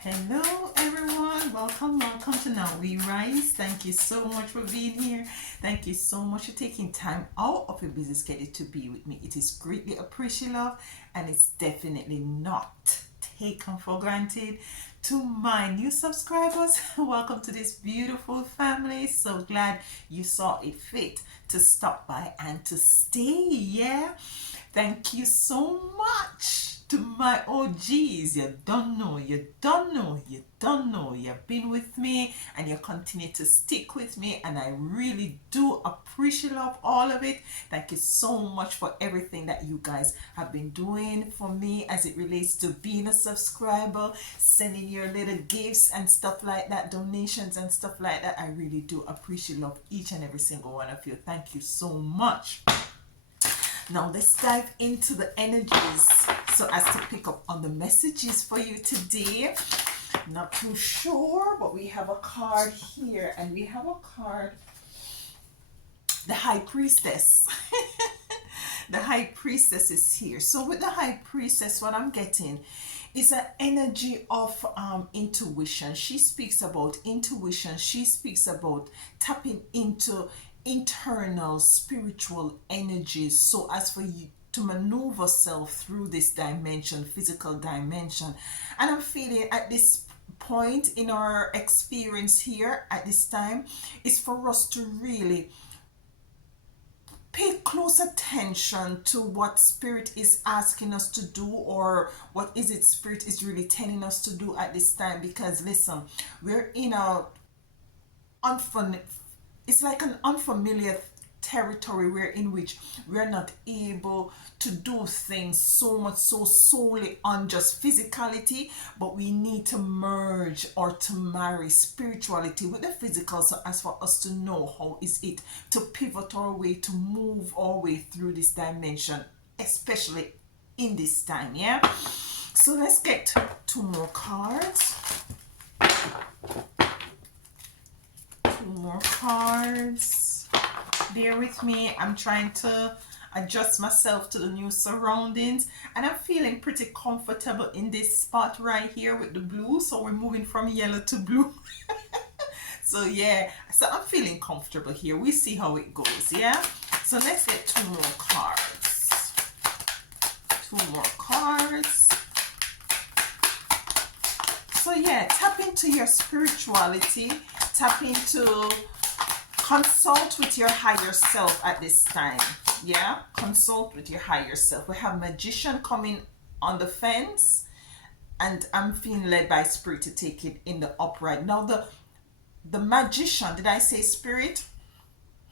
Hello everyone, welcome to Now We Rise. Thank you so much for being here. Thank you so much for taking time out of your busy schedule to be with me. It is greatly appreciated and it's definitely not taken for granted. To my new subscribers, welcome to this beautiful family. So glad you saw it fit to stop by and to stay. Yeah, thank you so much to my OGs. You don't know, you've been with me and you continue to stick with me, and I really do appreciate of all of it. Thank you so much for everything that you guys have been doing for me as it relates to being a subscriber, sending your little gifts and stuff like that, donations and stuff like that. I really do appreciate of each and every single one of you. Thank you so much. Now let's dive into the energies so as to pick up on the messages for you today. Not too sure, but we have a card here, and we have a card, the High Priestess. The High Priestess is here. So with the High Priestess, what I'm getting is an energy of intuition. She speaks about intuition. She speaks about tapping into internal spiritual energies so as for you to maneuver self through this dimension, physical dimension. And I'm feeling at this point in our experience here at this time is for us to really pay close attention to what spirit is asking us to do, or what is it spirit is really telling us to do at this time. Because listen, we're in a it's like an unfamiliar territory where in which we're not able to do things so much so solely on just physicality, but we need to merge or to marry spirituality with the physical, so as for us to know how is it to pivot our way, to move our way through this dimension, especially in this time. Yeah, so let's get two more cards. More cards. Bear with me. I'm trying to adjust myself to the new surroundings, and I'm feeling pretty comfortable in this spot right here with the blue. So we're moving from yellow to blue. So yeah, so I'm feeling comfortable here. We see how it goes. Yeah, so let's get two more cards. Two more cards. So yeah, tap into your spirituality. Tap into, consult with your higher self at this time. Yeah, consult with your higher self. We have Magician coming on the fence, and I'm feeling led by spirit to take it in the upright. Now the Magician, did I say spirit?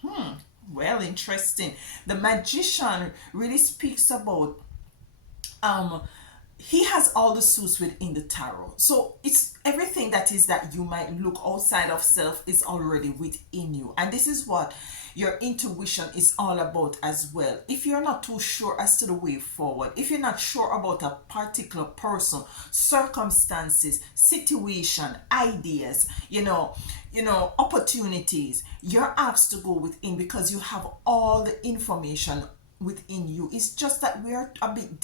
Well, interesting. The Magician really speaks about he has all the suits within the tarot. So it's everything that is that you might look outside of self is already within you. And this is what your intuition is all about as well. If you're not too sure as to the way forward, if you're not sure about a particular person, circumstances, situation, ideas, opportunities, you're asked to go within because you have all the information within you. It's just that we are a bit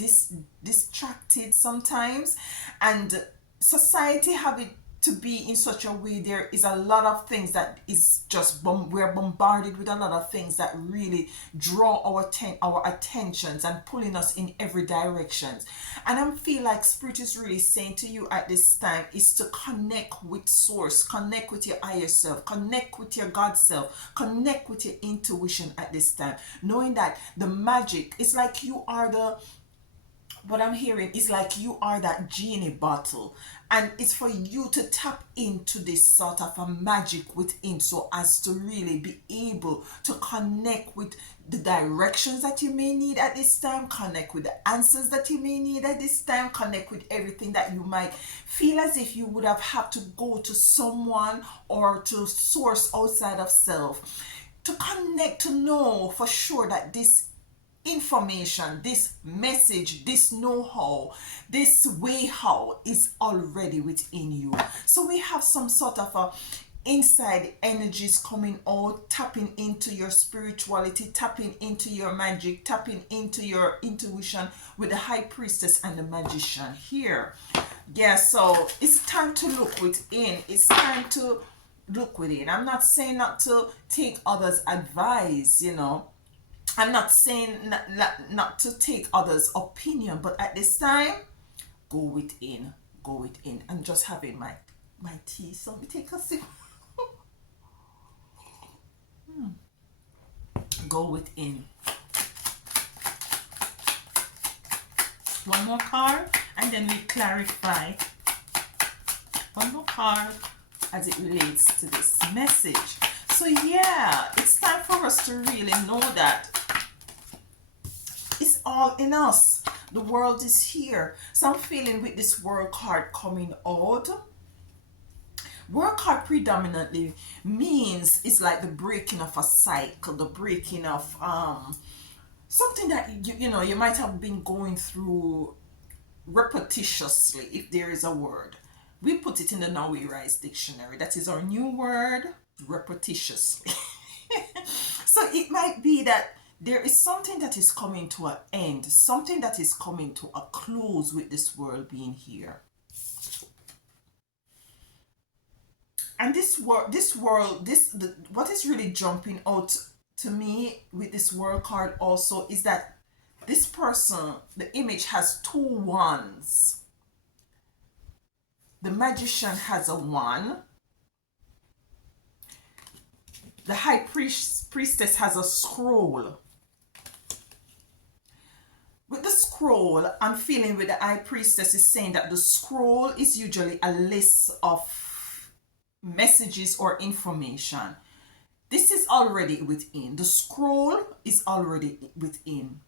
distracted sometimes, and society have it to be in such a way. There is a lot of things that is just we're bombarded with a lot of things that really draw our attentions and pulling us in every directions. And I feel like spirit is really saying to you at this time is to connect with source, connect with your higher self, connect with your God self, connect with your intuition at this time, knowing that the magic is like you are what I'm hearing is like you are that genie bottle, and it's for you to tap into this sort of a magic within, so as to really be able to connect with the directions that you may need at this time, connect with the answers that you may need at this time, connect with everything that you might feel as if you would have had to go to someone or to source outside of self to connect, to know for sure that this information, this message, this know-how, this way how is already within you. So we have some sort of a inside energies coming out, tapping into your spirituality, tapping into your magic, tapping into your intuition with the high priestess and the magician here. Yeah, so it's time to look within. It's time to look within. I'm not saying not to take others' advice, you know. I'm not saying not to take others' opinion, but at this time, go within. Go within. I'm just having my tea, so let me take a sip. Go within. One more card, and then we clarify. One more card as it relates to this message. So yeah, it's time for us to really know that it's all in us. The world is here. So I'm feeling with this world card coming out. World card predominantly means it's like the breaking of a cycle, the breaking of something that you know you might have been going through repetitiously, if there is a word. We put it in the Now We Rise dictionary. That is our new word, repetitiously. So it might be that there is something that is coming to an end, something that is coming to a close with this world being here. And what is really jumping out to me with this world card also is that this person, the image has two wands. The magician has a wand. The high priestess has a scroll. With the scroll, I'm feeling with the high priestess is saying that the scroll is usually a list of messages or information. This is already within. The scroll is already within.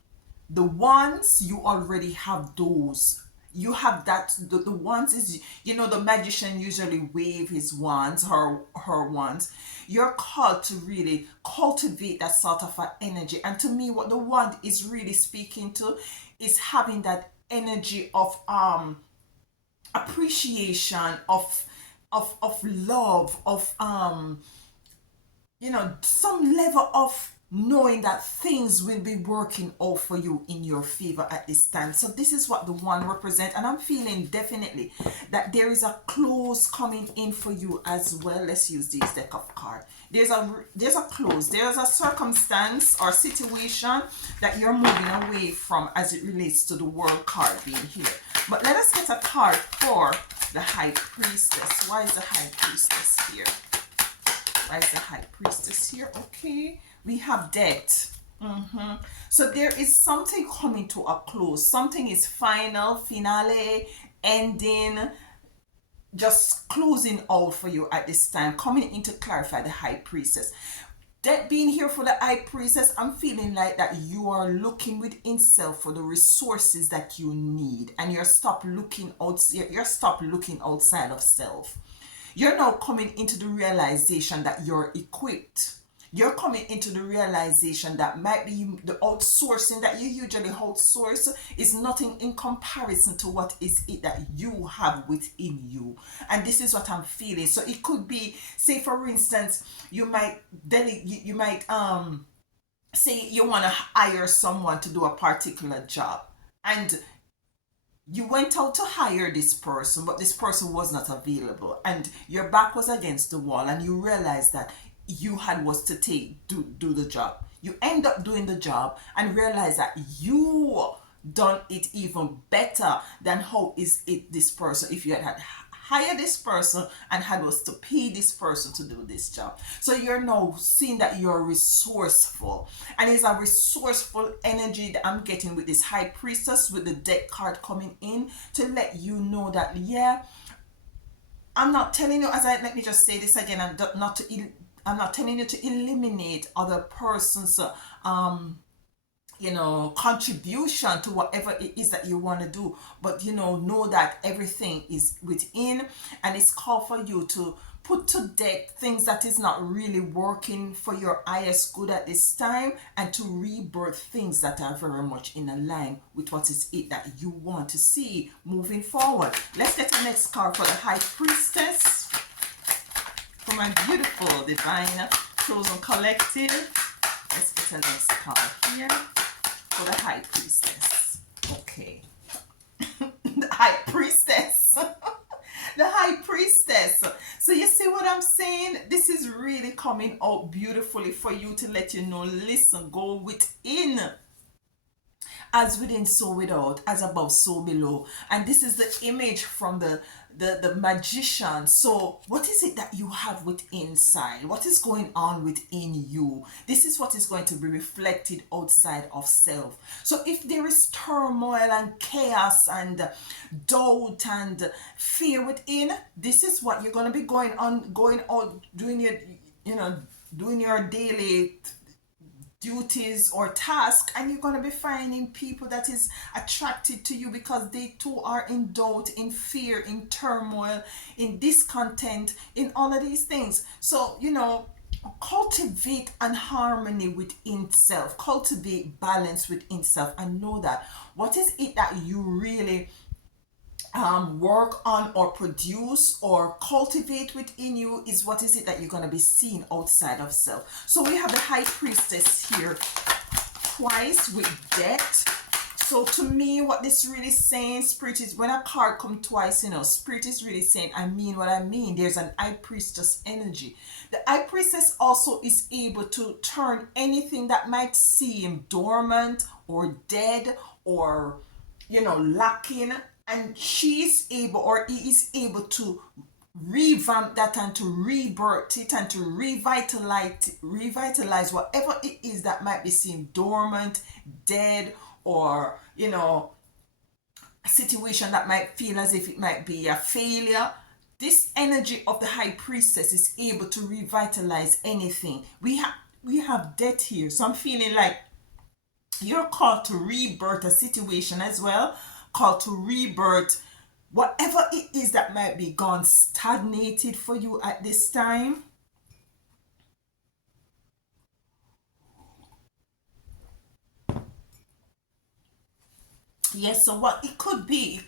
The wands, you already have those. You have that. The wands is, you know, the magician usually wave his wands, her wands. You're called to really cultivate that sort of an energy. And to me, what the wand is really speaking to is having that energy of appreciation, of love, of you know, some level of knowing that things will be working out for you in your favor at this time. So this is what the one represents, and I'm feeling definitely that there is a close coming in for you as well. Let's use this deck of cards. There's a close, there's a circumstance or situation that you're moving away from as it relates to the world card being here. But let us get a card for the high priestess. Why is the high priestess here? Why is the high priestess here? Okay, we have death. So there is something coming to a close. Something is final, finale, ending, just closing out for you at this time. Coming in to clarify the high priestess. That being here for the high priestess, I'm feeling like that you are looking within self for the resources that you need, and you're stop looking outside of self. You're now coming into the realization that you're equipped. You're coming into the realization that might be the outsourcing that you usually outsource is nothing in comparison to what is it that you have within you. And this is what I'm feeling. So it could be, say for instance, you might say you want to hire someone to do a particular job, and you went out to hire this person, but this person was not available, and your back was against the wall, and you realized that you had was to do the job. You end up doing the job and realize that you done it even better than how is it this person if you had hired this person and had was to pay this person to do this job. So you're now seeing that you're resourceful, and it's a resourceful energy that I'm getting with this high priestess with the deck card coming in to let you know that, yeah, I'm not telling you, let me just say this again, I'm not telling you to eliminate other person's contribution to whatever it is that you want to do, but know that everything is within, and it's called for you to put to death things that is not really working for your highest good at this time, and to rebirth things that are very much in line with what is it that you want to see moving forward. Let's get the next card for the high priestess. For for my beautiful Divine Chosen Collective. Let's get a next card here for the High Priestess. Okay. The High Priestess. The High Priestess. So you see what I'm saying? This is really coming out beautifully for you to let you know, listen, go within. As within, so without, as above, so below. And this is the image from the magician. So what is it that you have within inside? What is going on within you? This is what is going to be reflected outside of self. So if there is turmoil and chaos and doubt and fear within, this is what you're going to be going out doing your, doing your daily duties or tasks, and you're going to be finding people that is attracted to you because they too are in doubt, in fear, in turmoil, in discontent, in all of these things. So cultivate an harmony within self, cultivate balance within self, and know that what is it that you really work on or produce or cultivate within you is what is it that you're going to be seeing outside of self. So we have the High Priestess here twice with Death. So to me, what this really saying, Spirit, is when a card come twice, Spirit is really saying, I mean what I mean. There's an High Priestess energy. The High Priestess also is able to turn anything that might seem dormant or dead or lacking, and she's able, or he is able, to revamp that and to rebirth it and to revitalize whatever it is that might be seen dormant, dead, or a situation that might feel as if it might be a failure. This energy of the High Priestess is able to revitalize anything. We have Death here, so I'm feeling like you're called to rebirth a situation as well, called to rebirth whatever it is that might be gone stagnated for you at this time. Yes, so what it could be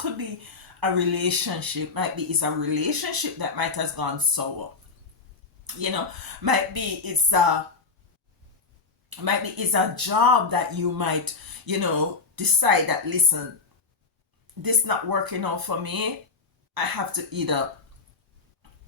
a relationship. It's a relationship that might have gone sour. Might be it's a job that you might, decide that, listen, this not working out for me. I have to either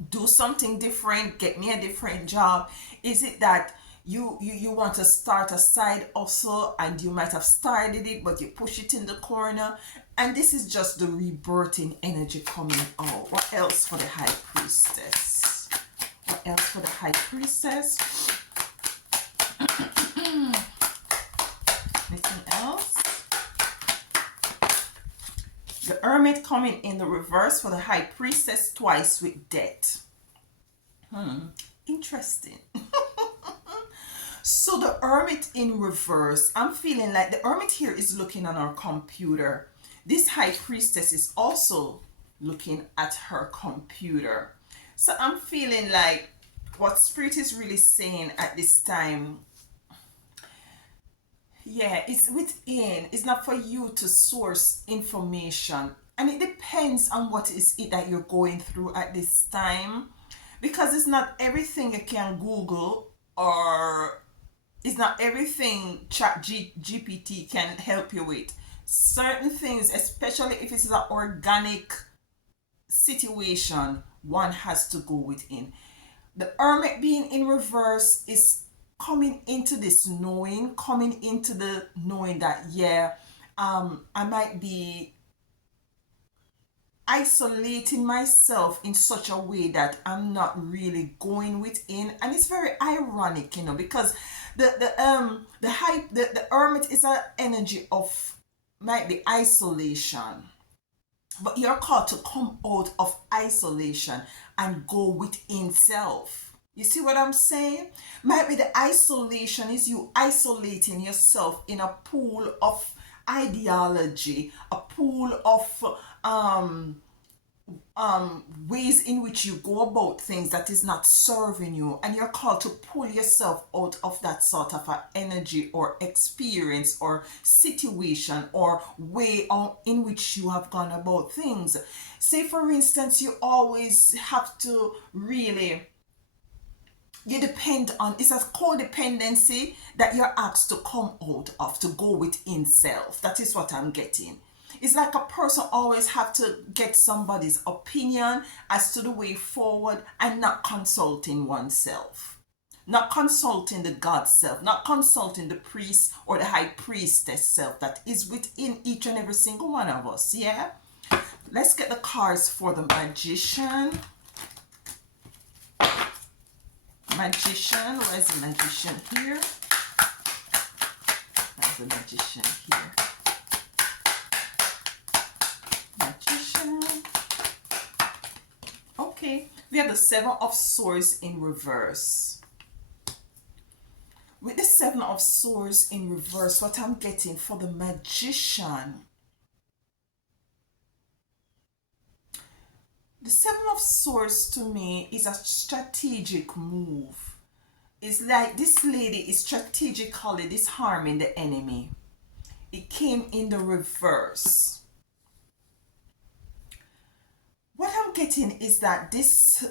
do something different, get me a different job. Is it that you want to start a side hustle and you might have started it but you push it in the corner? And this is just the rebirthing energy coming out. What else for the High Priestess? What else for the High Priestess? Anything else? The Hermit coming in the reverse for the High Priestess twice with Death. Interesting. So the Hermit in reverse, I'm feeling like the Hermit here is looking on our computer. This High Priestess is also looking at her computer. So I'm feeling like what Spirit is really saying at this time, it's within. It's not for you to source information. And it depends on what is it that you're going through at this time. Because it's not everything you can Google, or it's not everything GPT can help you with. Certain things, especially if it's an organic situation, one has to go within. The Hermit being in reverse is coming into this knowing, that I might be isolating myself in such a way that I'm not really going within. And it's very ironic, because the Hermit is an energy of, might be isolation, but you're called to come out of isolation and go within self. You see what I'm saying? Might be the isolation is you isolating yourself in a pool of ideology, a pool of ways in which you go about things that is not serving you, and you're called to pull yourself out of that sort of an energy or experience or situation or way in which you have gone about things. Say for instance, you always have to really you depend on, it's a codependency that you're asked to come out of, to go within self. That is what I'm getting. It's like a person always have to get somebody's opinion as to the way forward and not consulting oneself. Not consulting the God self, not consulting the priest or the high priestess self that is within each and every single one of us. Yeah? Let's get the cards for the magician. Magician, where's the magician here? Where's the magician here? Magician. Okay, we have the Seven of Swords in reverse. With the Seven of Swords in reverse, what I'm getting for the magician, the Seven of Swords to me is a strategic move. It's like this lady is strategically disarming the enemy. It came in the reverse. What I'm getting is that this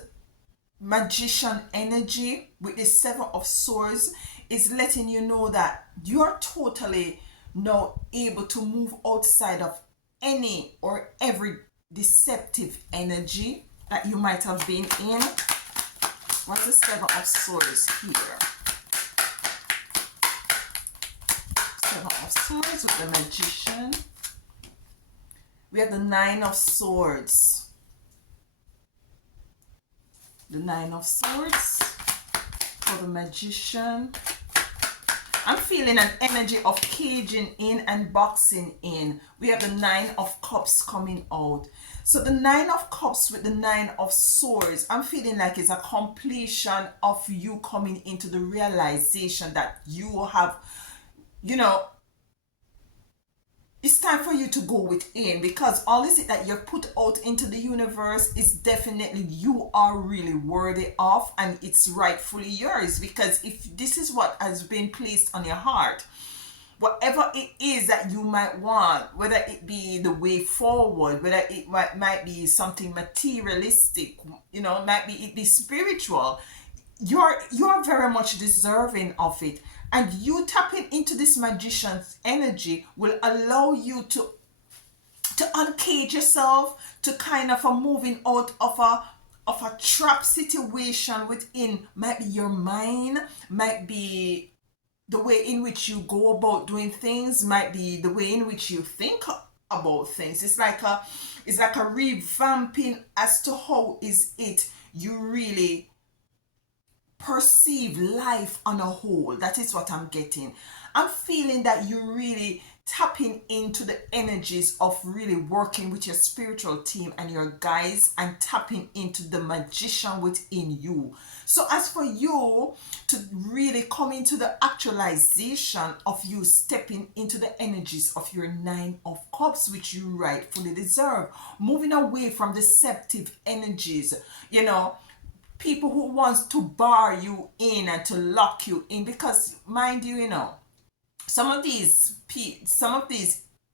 magician energy with the Seven of Swords is letting you know that you're totally now able to move outside of any or every deceptive energy that you might have been in. What's the Seven of Swords here? Seven of Swords with the magician. We have the Nine of Swords. The Nine of Swords for the magician. I'm feeling an energy of caging in and boxing in. We have the Nine of Cups coming out. So the Nine of Cups with the Nine of Swords, I'm feeling like it's a completion of you coming into the realization that you have, you know, it's time for you to go within, because all is it that you've put out into the universe is definitely you are really worthy of, and it's rightfully yours. Because if this is what has been placed on your heart, whatever it is that you might want, whether it be the way forward, whether it might be something materialistic, you know, it be spiritual, you're very much deserving of it. And you tapping into this magician's energy will allow you to uncage yourself, to kind of moving out of a trap situation within, might be your mind, might be the way in which you go about doing things, might be the way in which you think about things. It's like a revamping as to how is it you really perceive life on a whole. That is what I'm getting. I'm feeling that you're really tapping into the energies of really working with your spiritual team and your guides, and tapping into the magician within you. So as for you to really come into the actualization of you stepping into the energies of your Nine of Cups, which you rightfully deserve, moving away from deceptive energies, you know, people who wants to bar you in and to lock you in. Because mind you, you know, some of these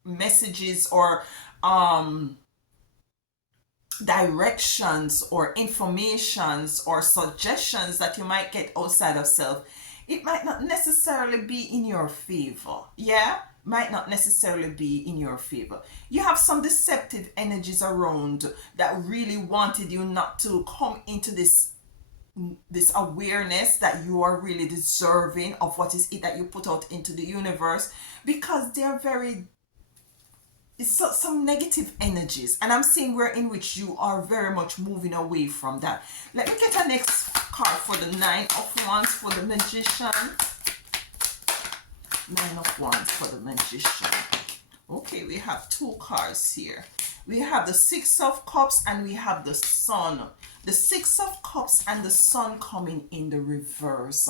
messages or directions or informations or suggestions that you might get outside of self, it might not necessarily be in your favor. Yeah, might not necessarily be in your favor. You have some deceptive energies around that really wanted you not to come into this awareness that you are really deserving of what is it that you put out into the universe, because they're very, it's some negative energies, and I'm seeing where in which you are very much moving away from that. Let me get a next card for the Nine of Wands for the magician. Nine of Wands for the magician. Okay, we have two cards here. We have the Six of Cups and we have the Sun. The Six of Cups and the Sun coming in the reverse.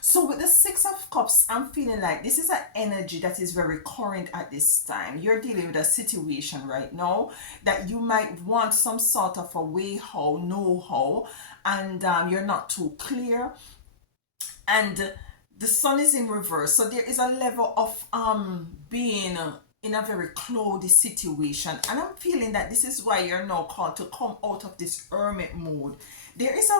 So with the Six of Cups, I'm feeling like this is an energy that is very current at this time. You're dealing with a situation right now that you might want some sort of a way how, know how, and you're not too clear. And the Sun is in reverse. So there is a level of being in a very cloudy situation, and I'm feeling that this is why you're now called to come out of this hermit mode. There is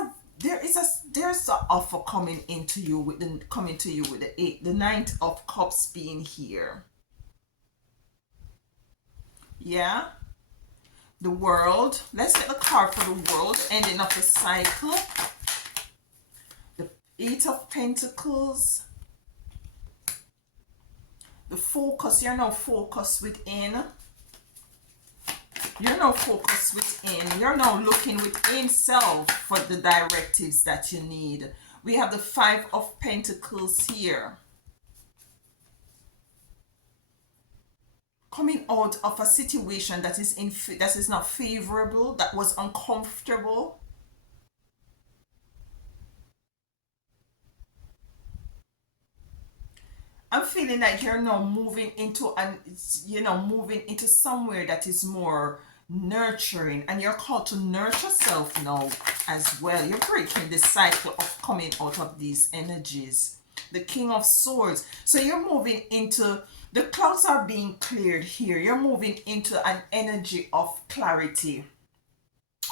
there's an offer coming to you with the Knight of Cups being here. Yeah, the World. Let's get the card for the World, ending of the cycle. The Eight of Pentacles. The focus. You're now focused within. You're now focused within. You're now looking within self for the directives that you need. We have the Five of Pentacles here. Coming out of a situation that is not favorable, that was uncomfortable. I'm feeling like you're now moving into moving into somewhere that is more nurturing, and you're called to nurture self now as well. You're breaking the cycle of coming out of these energies. The King of Swords. So you're moving into, the clouds are being cleared here. You're moving into an energy of clarity,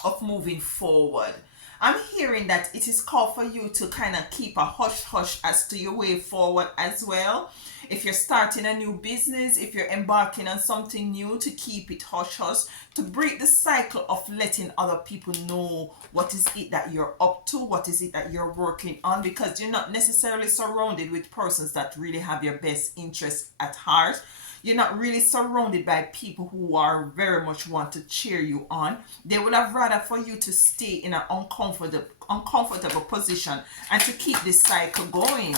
of moving forward. I'm hearing that it is called for you to kind of keep a hush hush as to your way forward as well. If you're starting a new business, if you're embarking on something new, to keep it hush hush, to break the cycle of letting other people know what is it that you're up to, what is it that you're working on, because you're not necessarily surrounded with persons that really have your best interest at heart. You're not really surrounded by people who are very much want to cheer you on. They would have rather for you to stay in an uncomfortable position and to keep this cycle going.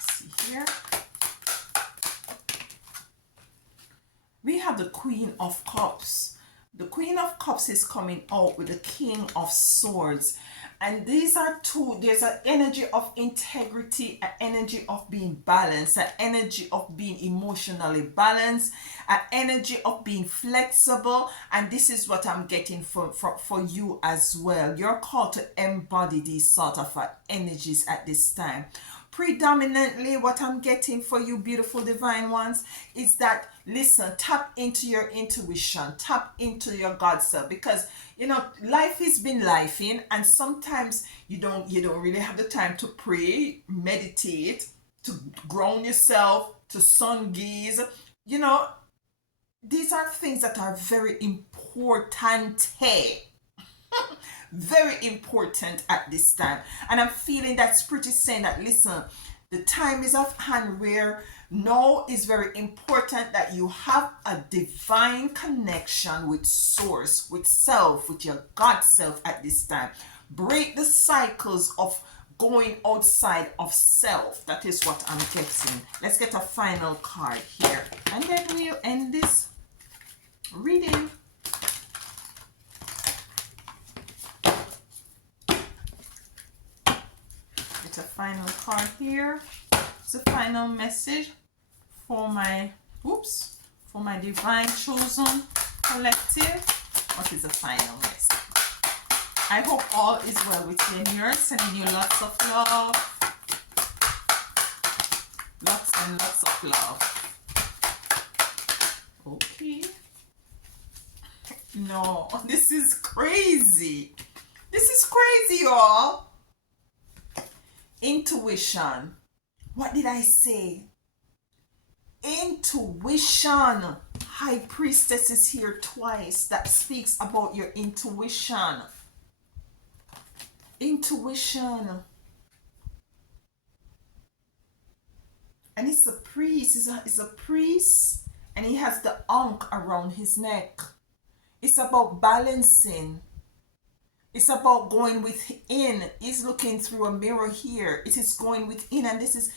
See here. We have the Queen of Cups. The Queen of Cups is coming out with the King of Swords. And these are two, there's an energy of integrity, an energy of being balanced, an energy of being emotionally balanced, an energy of being flexible. And this is what I'm getting for you as well. You're called to embody these sort of energies at this time. Predominantly, what I'm getting for you beautiful divine ones is that, listen, tap into your intuition, tap into your God self, because life has been lifing, and sometimes you don't really have the time to pray, meditate, to ground yourself, to sun gaze. These are things that are very important. Very important at this time. And I'm feeling that Spirit is saying that, listen, the time is of hand where now is very important that you have a divine connection with source, with self, with your God self at this time. Break the cycles of going outside of self. That is what I'm getting. Let's get a final card here, and then we'll end this reading. A final card here. It's a final message for my divine chosen collective. What is the final message? I hope all is well with you and yours. Sending you lots of love, lots and lots of love. Okay. No, this is crazy. This is crazy, y'all. Intuition. What did I say? Intuition. High Priestess is here twice. That speaks about your intuition. Intuition. And it's a priest. It's a priest, and he has the ankh around his neck. It's about balancing. It's about going within. He's looking through a mirror here. It is going within, and this is,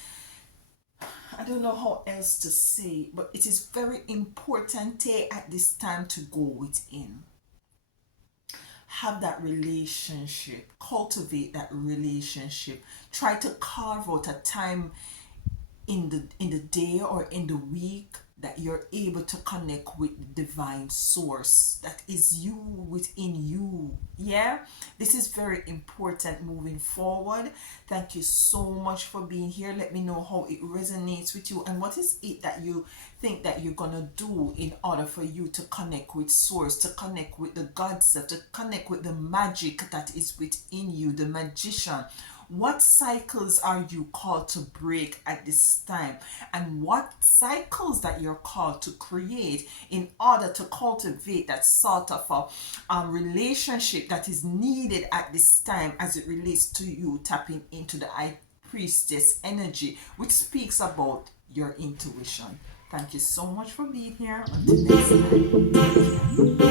I don't know how else to say, but it is very important at this time to go within. Have that relationship. Cultivate that relationship. Try to carve out a time in the day or in the week that you're able to connect with the divine source that is you, within you. Yeah, this is very important moving forward. Thank you so much for being here. Let me know how it resonates with you, and what is it that you think that you're gonna do in order for you to connect with source, to connect with the God self, to connect with the magic that is within you, the magician? What cycles are you called to break at this time? And what cycles that you're called to create in order to cultivate that sort of a relationship that is needed at this time as it relates to you tapping into the high priestess energy, which speaks about your intuition. Thank you so much for being here. Until next time, take care.